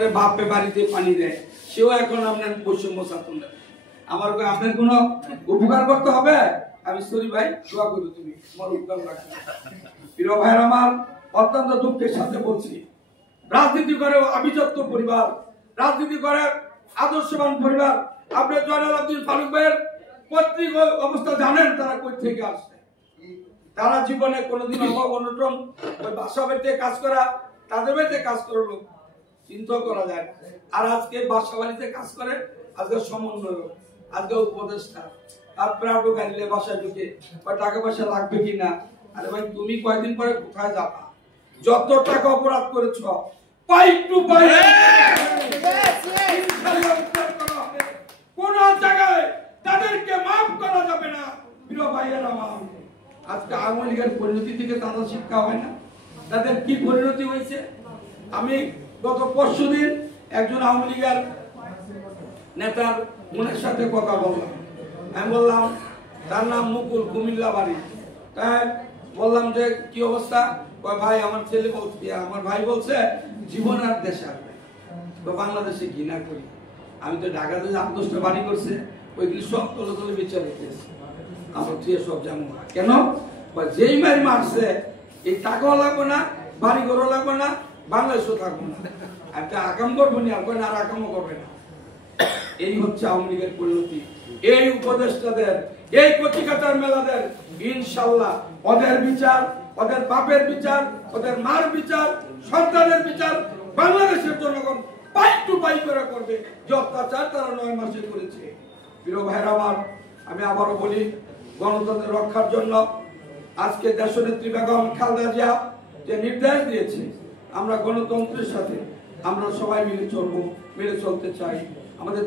বাপে বাড়িতে পানি দেয়, সেও এখন আপনার বৈষম্য ছাত্র। আমার আপনার কোন উপকার করতে হবে? আমি সরি ভাই, দোয়া করো তুমি আমার উপকার রাখো। প্রিয় ভাইয়ের আমার, অত্যন্ত দুঃখের সাথে বলছি, রাজনীতি করে আভিজাত্য পরিবার, রাজনীতি করে আদর্শবান পরিবার। আপনি জয়নাল আব্দুল ফারুক ভাইয়ের পৈতৃক অবস্থা জানেন, তারা কই থেকে আসছে। তারা জীবনে কোনোদিন অভাব অনটন, ওই বাসা বাড়িতে কাজ করা, তাদের বাড়িতে কাজ করে লোক চিন্তা করা যায়। আর আজকে বাসা বাড়িতে কাজ করে, আজকে সমন্বয়, আজকে উপদেষ্টা, আর প্রাটো গাড়িলে বাসায় ঢুকে টাকা পয়সা লাগবে কিনা। আরে ভাই, তুমি কয়েকদিন পরে কোথায় যাবা? যত টাকা অপরাধ করেছ পাইপ টু পাইপ কোন জায়গায় তাদেরকে মাফ করা যাবে না। প্রিয় ভাইয়ের আমার, আজকে আওয়ামী লীগের পরিণতি থেকে তাদের শিক্ষা হয় না। তাদের কি পরিণতি হয়েছে? আমি গত পরশুদিন একজন আওয়ামী লীগের নেতার বোনের সাথে কথা বললাম। আমি বললাম, তার নাম মুকুল, কুমিল্লা বাড়ি। তাই বললাম যে কি অবস্থা? ভাই, আমার ছেলে বলছে, আমার ভাই বলছে জীবন আর দেশে আসবে, তো বাংলাদেশে ঘৃণা করি। আমি তো ঢাকাতে 8-10টা বাড়ি করছে, ওইগুলি সব তলে তলে বিচার রেখেছি। আমার তুই সব যেমন কেন যেই মারি মারছে, এই টাকাও লাগবে না, বাড়ি ঘরও লাগবে না, বাংলাদেশও থাকবো না, একটা আকাম করবো না, আর আকামও করবে না। এই হচ্ছে আওয়ামী লীগের পরিণতি। এই উপদেষ্টাদের, এই কচিকাটার মেলাদের ইনশাল্লাহ ওদের বিচার, ওদের বাপের বিচার, ওদের মার বিচার, সন্তানের বিচার বাংলাদেশের জনগণ পাই টু পাই করে করবে, যে অত্যাচার তারা 9 মাসে করেছে। প্রিয় ভাইরা আমার, আমি আবারও বলি, গণতন্ত্রের রক্ষার জন্য আজকে দেশনেত্রী বেগম খালেদা জিয়া যে নির্দেশ দিয়েছে, আমরা গণতন্ত্রের সাথে আমরা সবাই মিলে চলবো, মিলে চলতে চাই। আমাদের